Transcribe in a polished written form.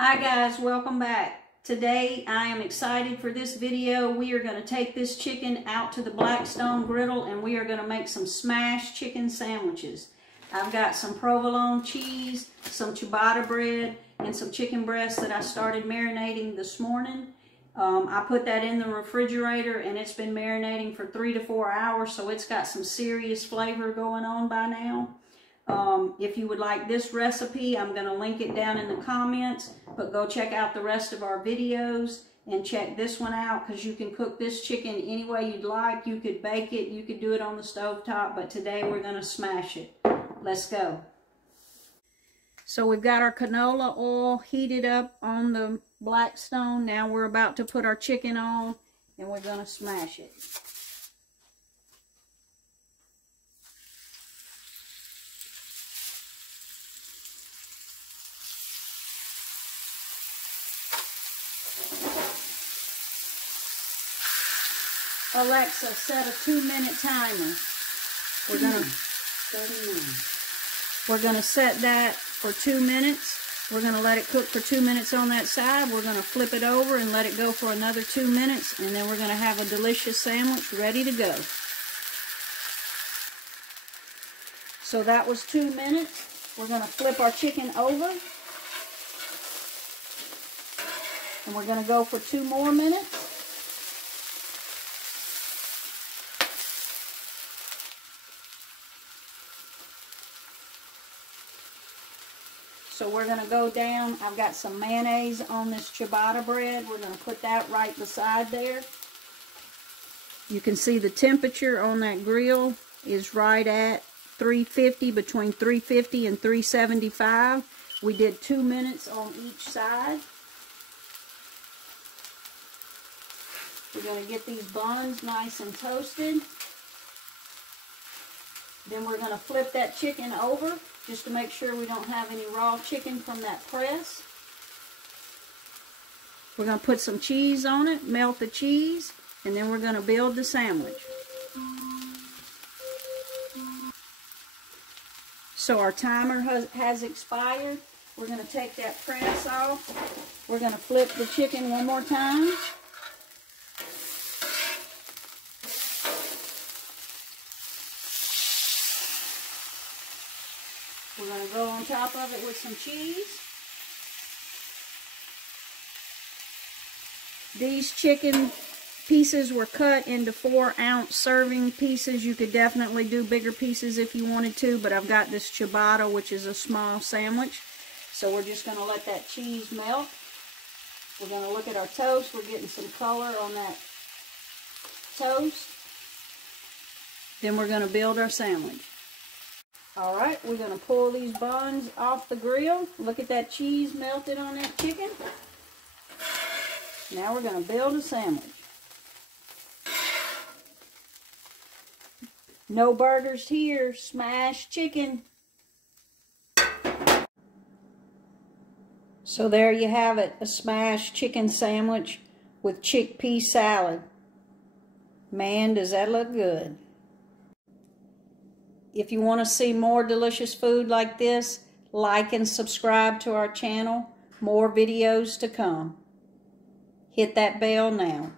Hi guys, welcome back. Today I am excited for this video. We are going to take this chicken out to the Blackstone Griddle and we are going to make some smashed chicken sandwiches. I've got some provolone cheese, some ciabatta bread, and some chicken breasts that I started marinating this morning. I put that in the refrigerator and it's been marinating for 3 to 4 hours, so it's got some serious flavor going on by now. If you would like this recipe, I'm going to link it down in the comments, but go check out the rest of our videos and check this one out because you can cook this chicken any way you'd like. You could bake it, you could do it on the stovetop, but today we're going to smash it. Let's go. So we've got our canola oil heated up on the Blackstone. Now we're about to put our chicken on and we're going to smash it. Alexa, set a 2-minute timer. We're gonna set that for 2 minutes. We're gonna let it cook for 2 minutes on that side. We're gonna flip it over and let it go for another 2 minutes, and then we're gonna have a delicious sandwich ready to go. So that was 2 minutes. We're gonna flip our chicken over, and we're gonna go for 2 more minutes. So we're going to go down. I've got some mayonnaise on this ciabatta bread. We're going to put that right beside there. You can see the temperature on that grill is right at 350, between 350 and 375. We did 2 minutes on each side. We're going to get these buns nice and toasted. Then we're going to flip that chicken over just to make sure we don't have any raw chicken from that press. We're going to put some cheese on it, melt the cheese, and then we're going to build the sandwich. So our timer has expired. We're going to take that press off. We're going to flip the chicken one more time. We're going to go on top of it with some cheese. These chicken pieces were cut into 4-ounce serving pieces. You could definitely do bigger pieces if you wanted to, but I've got this ciabatta, which is a small sandwich. So we're just going to let that cheese melt. We're going to look at our toast. We're getting some color on that toast. Then we're going to build our sandwich. Alright, we're going to pull these buns off the grill. Look at that cheese melted on that chicken. Now we're going to build a sandwich. No burgers here, smashed chicken. So there you have it, a smashed chicken sandwich with chickpea salad. Man, does that look good. If you want to see more delicious food like this, like and subscribe to our channel. More videos to come. Hit that bell now.